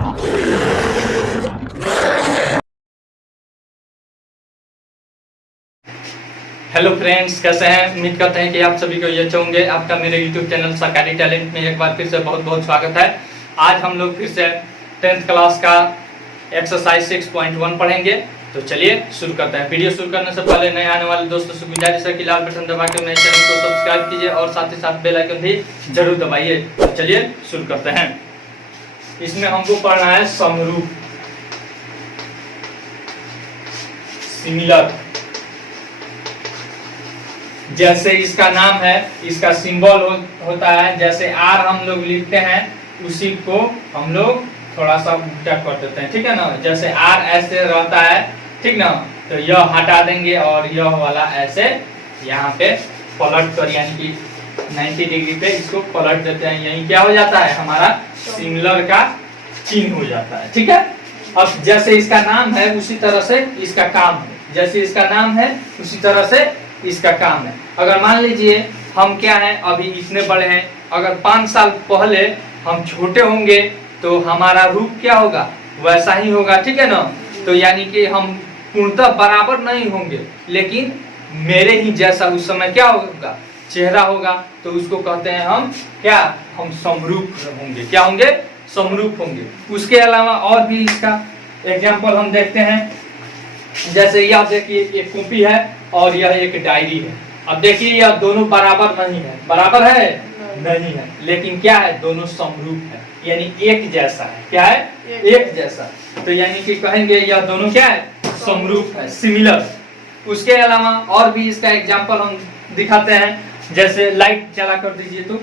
Hello friends, कैसे हैं? उम्मीद करते हैं कि आप सभी को ये अच्छे होंगे। आपका मेरे यूट्यूब चैनल सरकारी टैलेंट में एक बार फिर से बहुत बहुत स्वागत है। आज हम लोग फिर से 10th क्लास का एक्सरसाइज 6.1 पढ़ेंगे। तो चलिए शुरू करते हैं। वीडियो शुरू करने से पहले नए आने वाले दोस्तों से गुजारिश है कि लाल बटन दबा के मेरे चैनल को सब्सक्राइब कीजिए और साथ ही साथ बेल आइकन भी जरूर दबाइए। तो चलिए शुरू करते हैं। इसमें हमको पढ़ना है समरूप, सिमिलर। जैसे इसका नाम है, इसका सिंबल होता है, जैसे आर हम लोग लिखते हैं उसी को हम लोग थोड़ा सा उल्टा कर देते हैं, ठीक है ना। जैसे आर ऐसे रहता है, ठीक ना, तो यह हटा देंगे और यह वाला ऐसे यहाँ पे पलट कर, यानी कि 90 डिग्री पे इसको पलट देते हैं। यही क्या हो जाता है, हमारा सिमिलर का चिन्ह हो जाता है, ठीक है। अब जैसे इसका नाम है उसी तरह से इसका काम है, जैसे इसका नाम है उसी तरह से इसका काम है। अगर मान लीजिए हम क्या है, अभी इतने बड़े हैं, अगर 5 साल पहले हम छोटे होंगे तो हमारा रूप क्या होगा, वैसा ही होगा, ठीक है ना। तो यानी कि हम पूर्णतः बराबर नहीं होंगे, लेकिन मेरे ही जैसा उस समय क्या होगा, चेहरा होगा। तो उसको कहते हैं हम क्या, हम समरूप होंगे। क्या होंगे, समरूप होंगे। उसके अलावा और भी इसका एग्जाम्पल हम देखते हैं। जैसे यह देखिए एक कॉपी है और यह एक डायरी है। अब देखिए यह दोनों बराबर नहीं है, बराबर है नहीं है, लेकिन क्या है, दोनों समरूप है, यानी एक जैसा है। क्या है, एक जैसा। तो यानी कि कहेंगे यह दोनों क्या है, समरूप है, सिमिलर। उसके अलावा और भी इसका एग्जांपल हम दिखाते हैं। जैसे लाइट चला कर दीजिए, तो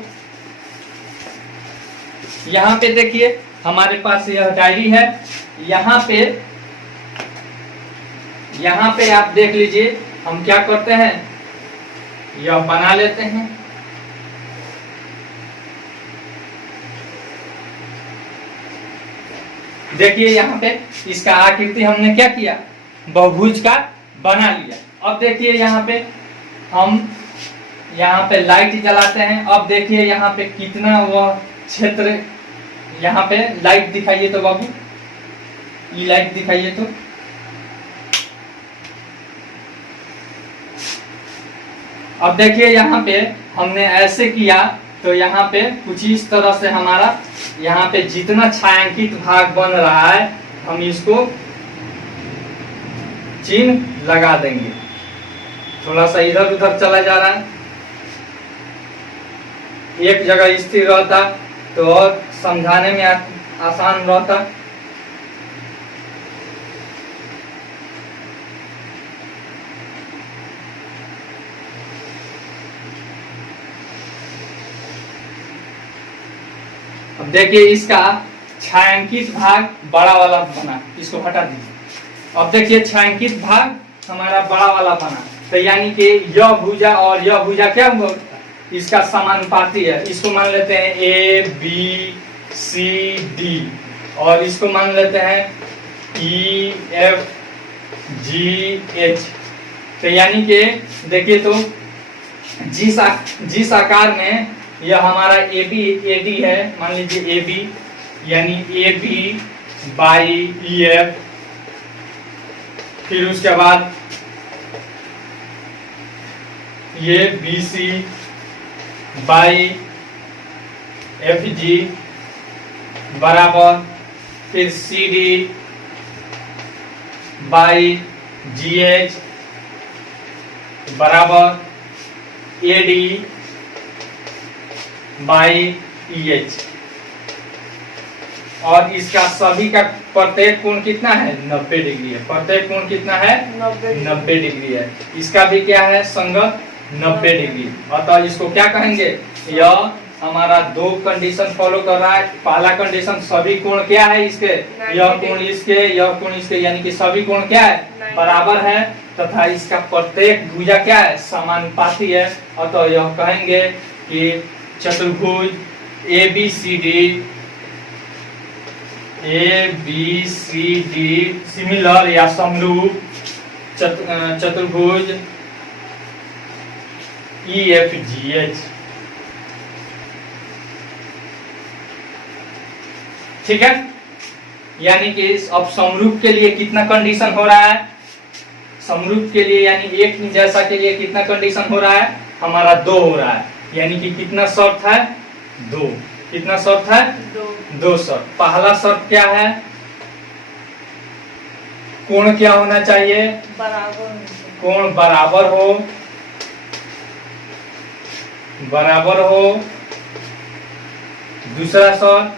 यहाँ पे देखिए हमारे पास यह डायरी है। यहाँ पे आप देख लीजिए हम क्या करते हैं, यह बना लेते हैं। देखिए यहाँ पे इसका आकृति हमने क्या किया, बहुभुज का बना लिया। अब देखिए यहाँ पे हम लाइट जलाते हैं। अब देखिए यहाँ पे कितना वह क्षेत्र, यहाँ पे लाइट दिखाइए तो बाबू, ये लाइट दिखाइए तो। अब देखिए यहाँ पे हमने ऐसे किया तो यहाँ पे कुछ इस तरह से हमारा यहाँ पे जितना छायांकित भाग बन रहा है हम इसको चिन्ह लगा देंगे। थोड़ा सा इधर उधर चला जा रहा है, एक जगह स्थिर रहता तो और समझाने में आसान रहता। अब देखिए इसका छायांकित भाग बड़ा वाला बना, इसको हटा दीजिए। अब देखिए छायांकित भाग हमारा बड़ा वाला बना, तो यानी कि यह भुजा और यह भुजा क्या हुआ, इसका समानुपाती है। इसको मान लेते हैं ए बी सी डी, और इसको मान लेते हैं ई एफ जी एच। तो यानी कि देखिए तो जिस आकार में यह हमारा ए बी ए डी है, मान लीजिए ए बी, यानी A B by E F, फिर उसके बाद ये B C by F G बराबर, फिर C D by G H बराबर A D by E H. और इसका सभी का प्रत्येक कोण कितना है, 90 डिग्री है। प्रत्येक कोण कितना है, 90 डिग्री है। इसका भी क्या है, संगत 90 डिग्री। अतः इसको क्या कहेंगे, यह हमारा दो कंडीशन फॉलो कर रहा है। पहला कंडीशन, सभी कोण क्या है इसके, यह कोण इसके, यह कोण इसके, यानी कि सभी कोण क्या है, बराबर है, तथा इसका प्रत्येक भुजा क्या है, समानुपाती है। अतः यह कहेंगे कि चतुर्भुज A B C D similar या समरूप चतुर्भुज ई एफ जी एच। ठीक है। यानी कि अब समरूप के लिए कितना कंडीशन हो रहा है, समरूप के लिए यानी एक जैसा के लिए कितना कंडीशन हो रहा है, हमारा 2 हो रहा है। यानी कि कितना शर्त है, 2। कितना शर्त है, 2 शर्त। पहला शर्त क्या है, कोण क्या होना चाहिए, बराबर, कोण बराबर हो, बराबर हो। दूसरा शर्त,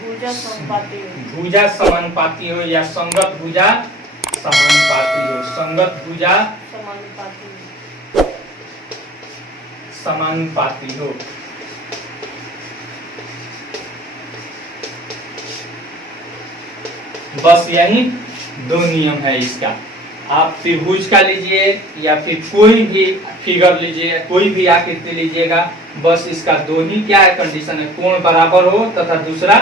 भुजा समानुपाती हो, भुजा समानुपाती हो या संगत भुजा समानुपाती हो, संगत भुजा समानुपाती हो, समानुपाती हो। बस यही 2 नियम है इसका। आप त्रिभुज का लीजिए या फिर कोई भी फिगर लीजिए, कोई भी आकृति लीजिएगा, बस इसका 2 ही क्या है कंडीशन है, कोण बराबर हो तथा दूसरा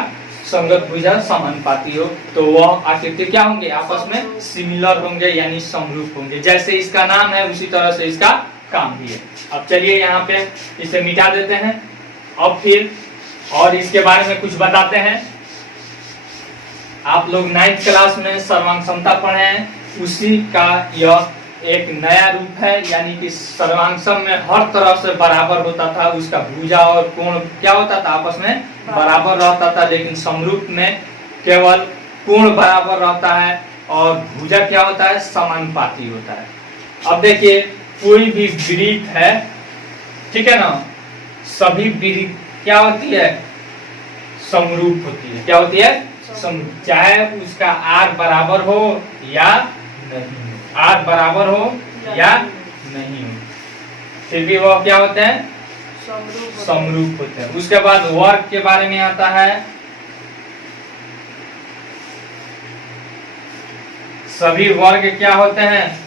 संगत भुजा समानुपाती हो। तो वह आकृति क्या होंगे, आपस में सिमिलर होंगे यानी समरूप होंगे। जैसे इसका नाम है उसी तरह से इसका काम भी है। अब चलिए यहाँ पे इसे मिटा देते हैं। अब फिर और इसके बारे में कुछ बताते हैं। आप लोग 9th क्लास में सर्वांग समता पढ़े हैं, उसी का यह एक नया रूप है। यानी कि सर्वांग में हर तरह से बराबर होता था, उसका भुजा और कोण क्या होता था, आपस में बराबर रहता था। लेकिन समरूप में केवल कोण बराबर रहता है और भुजा क्या होता है, समानुपाती होता है। अब देखिए कोई भी वृत्त है, ठीक है ना, सभी वृत्त क्या होती है, समरूप होती है। क्या होती है, समरूप। चाहे उसका आर बराबर हो या नहीं हो, आर बराबर हो या नहीं हो, फिर भी वह क्या होते हैं, समरूप होते हैं। उसके बाद वर्ग के बारे में आता है। सभी वर्ग क्या होते हैं,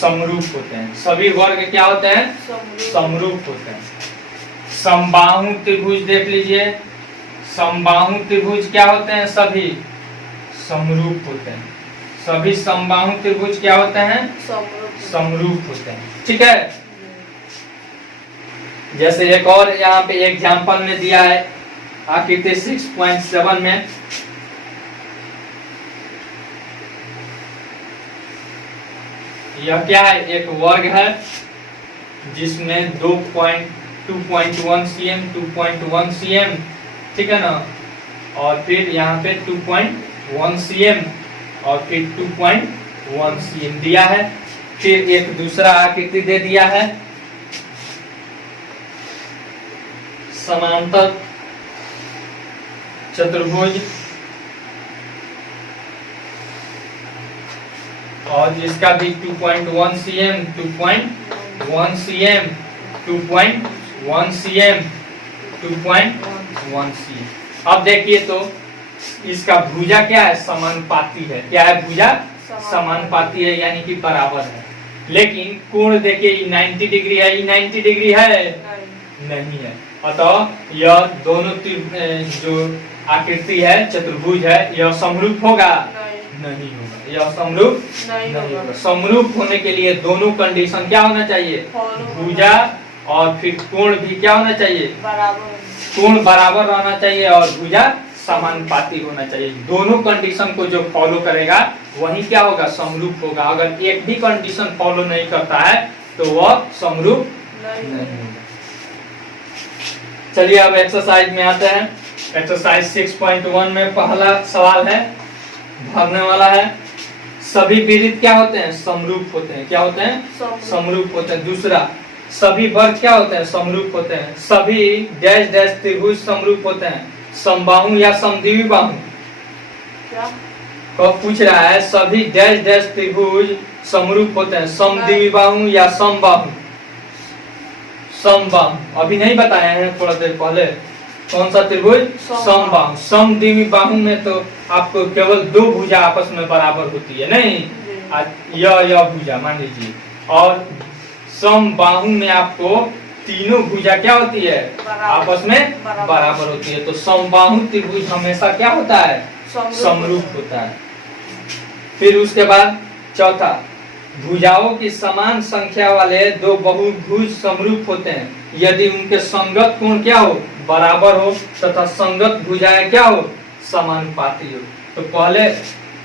समरूप होते हैं। सभी वर्ग क्या होते हैं, समरूप होते हैं। समबाहु त्रिभुज देख लीजिए, समबाहु त्रिभुज क्या होते हैं, सभी समरूप होते हैं। सभी समबाहु त्रिभुज क्या होते हैं, समरूप होते हैं। ठीक है। जैसे एक और यहाँ पे एग्जाम्पल में दिया है आकृति 6.7 में, यह क्या है, एक वर्ग है जिसमें 2.1 cm 2.1 cm, ठीक है ना, और फिर यहाँ पे 2.1 cm और फिर 2.1 cm दिया है। फिर एक दूसरा आकृति दे दिया है, समांतर चतुर्भुज, और जिसका भी 2.1 cm 2.1 cm 2.1 cm 2.1 cm। अब देखिए तो इसका भुजा क्या है, समानुपाती है। क्या है, भुजा समानुपाती है यानी कि बराबर है। लेकिन कोण देखिए 90 डिग्री है, 90 डिग्री है नहीं है। अतः यह दोनों जो आकृति है, चतुर्भुज है, यह समरूप होगा, नहीं होगा, यह समरूप नहीं होगा। समरूप होने के लिए दोनों कंडीशन क्या होना चाहिए, भुजा और फिर कोण भी क्या होना चाहिए, कोण बराबर रहना चाहिए और भुजा समानुपाती होना चाहिए। दोनों कंडीशन को जो फॉलो करेगा वही क्या होगा, समरूप होगा। अगर एक भी कंडीशन फॉलो नहीं करता है तो वह समरूप नहीं होगा। चलिए अब एक्सरसाइज में आते हैं। एक्सरसाइज 6.1 में पहला सवाल है, भरने वाला है। सभी वृत्त क्या होते हैं, समरूप होते हैं। क्या होते हैं, समरूप होते हैं। दूसरा, सभी वर्ग क्या होते हैं, समरूप होते हैं। सभी डैश डैश त्रिभुज समरूप होते हैं। समबाहु या समद्विबाहु बाहु, क्या पूछ रहा है, सभी डैश डैश त्रिभुज समरूप होते हैं। समद्विबाहु या समबाहु, समबाहु अभी नहीं बताए हैं, थोड़ा देर पहले। कौन सा त्रिभुज, समबाहु। समद्विबाहु में तो आपको केवल 2 भुजा आपस में बराबर होती है, नहीं, यह भुजा मान लीजिए। और समबाहु में आपको तीनों भुजा क्या होती है, आपस में बराबर होती है। तो समबाहु त्रिभुज हमेशा क्या होता है, समरूप होता है। फिर उसके बाद चौथा, भुजाओं की समान संख्या वाले 2 बहुभुज समरूप होते हैं यदि उनके संगत कोण क्या हो, बराबर हो तथा संगत भुजाएं क्या हो, समानुपाती हो। तो पहले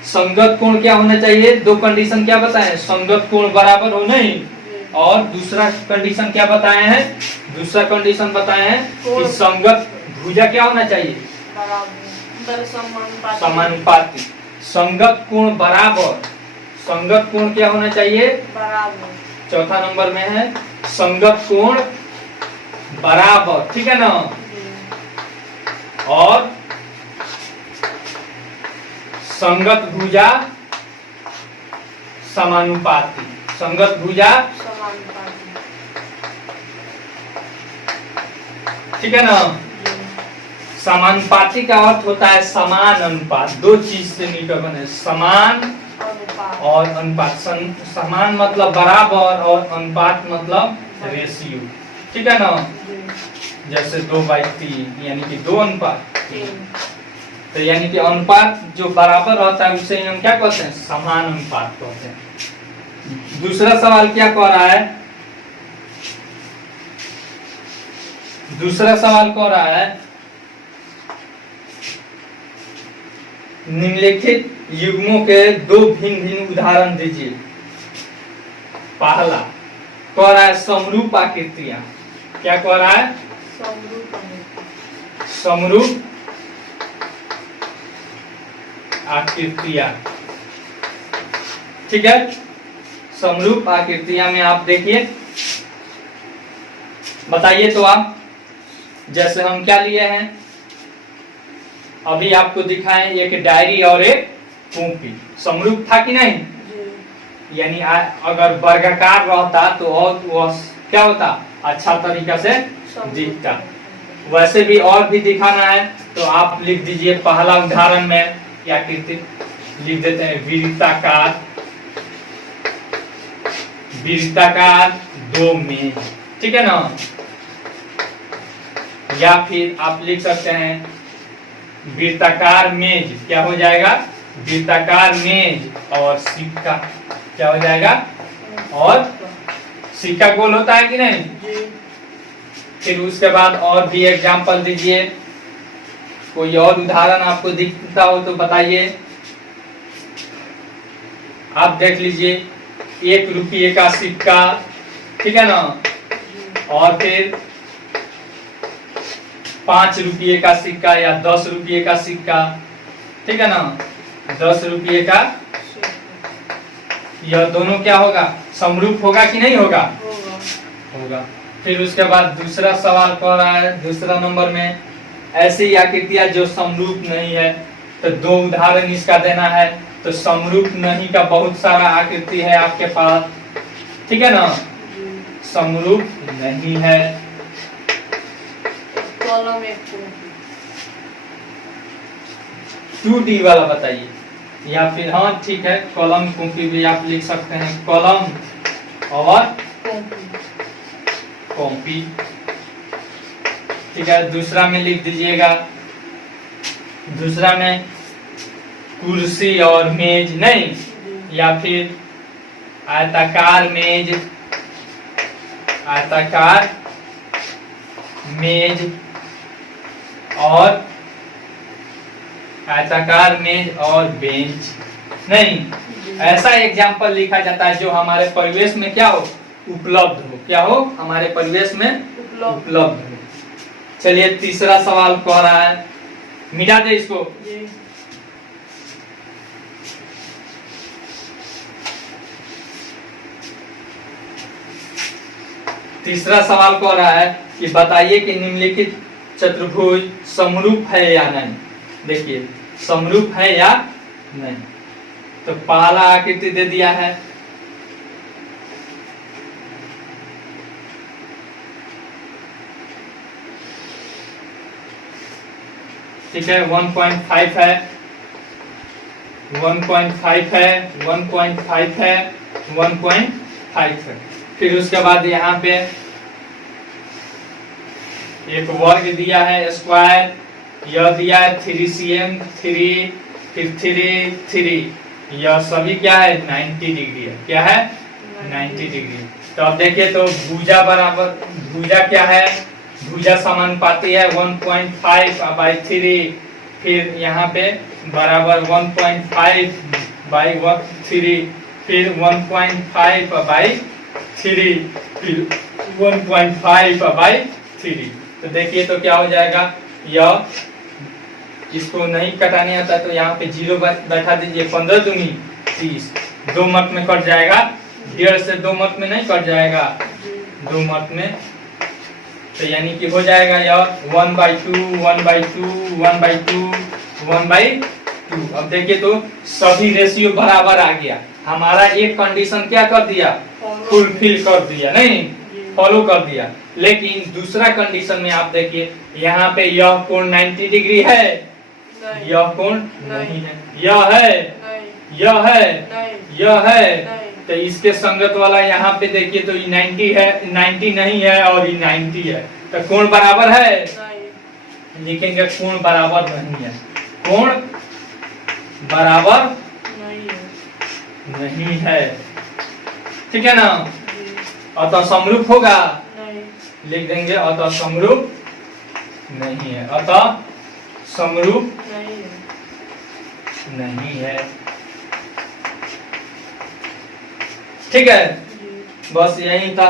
संगत कोण क्या होना चाहिए, दो कंडीशन क्या बताए, संगत कोण बराबर हो नहीं, जी। और दूसरा कंडीशन क्या बताए हैं, दूसरा कंडीशन बताए हैं कि संगत भुजा क्या होना चाहिए, बराबर समानुपाती। समानुपाती। संगत कोण बराबर, संगत कोण क्या होना चाहिए, बराबर। चौथा नंबर में है संगत कोण बराबर, ठीक है ना, जी। और संगत भुजा समानुपाती, संगत भुजा, समानुपाती। ठीक है ना। जी। समानुपाती का अर्थ होता है समान अनुपात, दो चीज से मिलकर बने, समान अनुपात। और अनुपात। समान मतलब बराबर और अनुपात मतलब रेशियो, ठीक है ना। जी। जैसे 2/3 यानी कि 2 अनुपात, 3। तो यानी कि अनुपात जो बराबर रहता है उसे हम क्या कहते हैं, समान अनुपात कहते हैं। दूसरा सवाल क्या कह रहा है, दूसरा सवाल कह रहा है निम्नलिखित युग्मों के दो भिन्न भिन्न उदाहरण दीजिए। पहला कह रहा है समरूप आकृतियां, क्या कह रहा है, समरूप अनुपात। समरूप आकृतियां, ठीक है। समरूप आकृतियां में आप देखिए, बताइए तो आप, जैसे हम क्या लिए हैं, अभी आपको दिखाएं एक डायरी और एक कॉपी, समरूप था कि नहीं, जी। यानी अगर वर्गाकार रहता तो और वह क्या होता, अच्छा तरीका से दिखता। वैसे भी और भी दिखाना है तो आप लिख दीजिए, पहला उदाहरण में क्या लिख देते हैं, वृत्ताकार, वृत्ताकार 2 मेज, ठीक है ना। या फिर आप लिख सकते हैं वृत्ताकार मेज, क्या हो जाएगा, वृत्ताकार मेज और सिक्का, क्या हो जाएगा, और सिक्का गोल होता है कि नहीं। जी। फिर उसके बाद और भी एग्जाम्पल दीजिए, कोई और उदाहरण आपको दिखता हो तो बताइए। आप देख लीजिए, 1 रुपये का सिक्का, ठीक है ना, और फिर 5 रुपये का सिक्का या 10 रुपये का सिक्का, ठीक है ना, 10 रुपये का, यह दोनों क्या होगा, समरूप होगा कि नहीं होगा, होगा। होगा। फिर उसके बाद दूसरा सवाल कह रहा है, दूसरा नंबर में ऐसी आकृतियां जो समरूप नहीं है, तो 2 उदाहरण इसका देना है। तो समरूप नहीं का बहुत सारा आकृति है आपके पास, ठीक है ना, समरूप नहीं है, कॉलम एक कॉपी। 2D वाला बताइए, या फिर हाँ ठीक है, कॉलम कॉपी भी आप लिख सकते हैं, कॉलम और कॉपी, ठीक है। दूसरा में लिख दीजिएगा, दूसरा में कुर्सी और मेज नहीं, या फिर आयताकार मेज, आयताकार मेज और आयताकार मेज और बेंच नहीं। ऐसा एग्जाम्पल लिखा जाता है जो हमारे परिवेश में क्या हो, उपलब्ध हो, क्या हो, हमारे परिवेश में उपलब्ध हो। चलिए तीसरा सवाल कह रहा है, मिटा दे इसको। तीसरा सवाल कह रहा है कि बताइए कि निम्नलिखित चतुर्भुज समरूप है या नहीं। देखिए समरूप है या नहीं, तो पहला आकृति दे दिया है, ठीक है, 1.5 है, 1.5 है, 1.5 है, 1.5 है। फिर उसके बाद यहाँ पे एक वर्ग दिया है, स्क्वायर, यह दिया है 3cm, 3, फिर 3, 3, यह सभी क्या है 90 डिग्री है, क्या है 90 डिग्री। तो अब देखिए तो भुजा बराबर, भुजा क्या है, भुजा समानुपाती है 1.5/3, फिर यहाँ पे बराबर 1.5 बाई 3, फिर 1.5 बाई 3, फिर 1.5 बाई 3। तो देखिए तो क्या हो जाएगा, यह इसको नहीं कटाने आता तो यहाँ पे 0 बैठा दीजिए, 15 दूनी 30, 2 मत में कट जाएगा, 1.5 से 2 मत में नहीं कट जाएगा, 2 मत में। तो यानी कि हो जाएगा यह 1/2 1/2 1/2 1/2। अब देखिए तो सभी रेशियो बराबर आ गया, हमारा एक कंडीशन क्या कर दिया, फुलफिल कर दिया, नहीं फॉलो कर दिया। लेकिन दूसरा कंडीशन में आप देखिए यहाँ पे यह कोण 90 डिग्री है, नहीं, यह कोण नहीं है, यह है, नहीं, यह है, नहीं, यह है। नहीं, तो इसके संगत वाला यहाँ पे देखिए तो ये 90 है, 90 नहीं है और ये 90 है, तो कोण बराबर है, नहीं, लिखेंगे कोण बराबर नहीं है, कोण बराबर नहीं है, नहीं है, ठीक है ना। जी, अतः समरूप होगा, नहीं, लिख देंगे अतः समरूप नहीं है, अतः समरूप नहीं है, नहीं है, ठीक है। जी, बस यही था,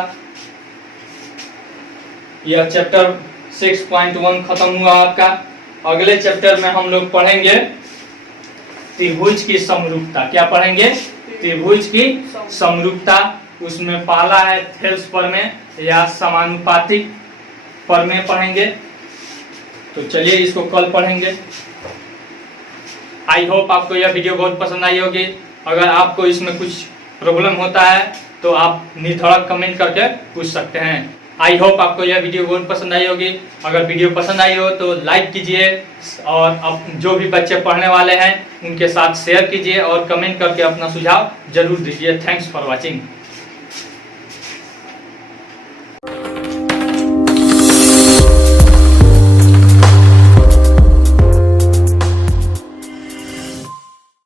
यह चैप्टर 6.1 खत्म हुआ आपका। अगले चैप्टर में हम लोग पढ़ेंगे त्रिभुज की समरूपता। क्या पढ़ेंगे, त्रिभुज की समरूपता। उसमें पहला है थेल्स प्रमेय या समानुपातिक प्रमेय पढ़ेंगे। तो चलिए इसको कल पढ़ेंगे। आई होप आपको यह वीडियो बहुत पसंद आई होगी। अगर आपको इसमें कुछ प्रॉब्लम होता है तो आप निर्धड़क कमेंट करके पूछ सकते हैं। आई होप आपको यह वीडियो बहुत पसंद आई होगी। अगर वीडियो पसंद आई हो तो लाइक कीजिए और अब जो भी बच्चे पढ़ने वाले हैं उनके साथ शेयर कीजिए और कमेंट करके अपना सुझाव जरूर दीजिए। Thanks for watching.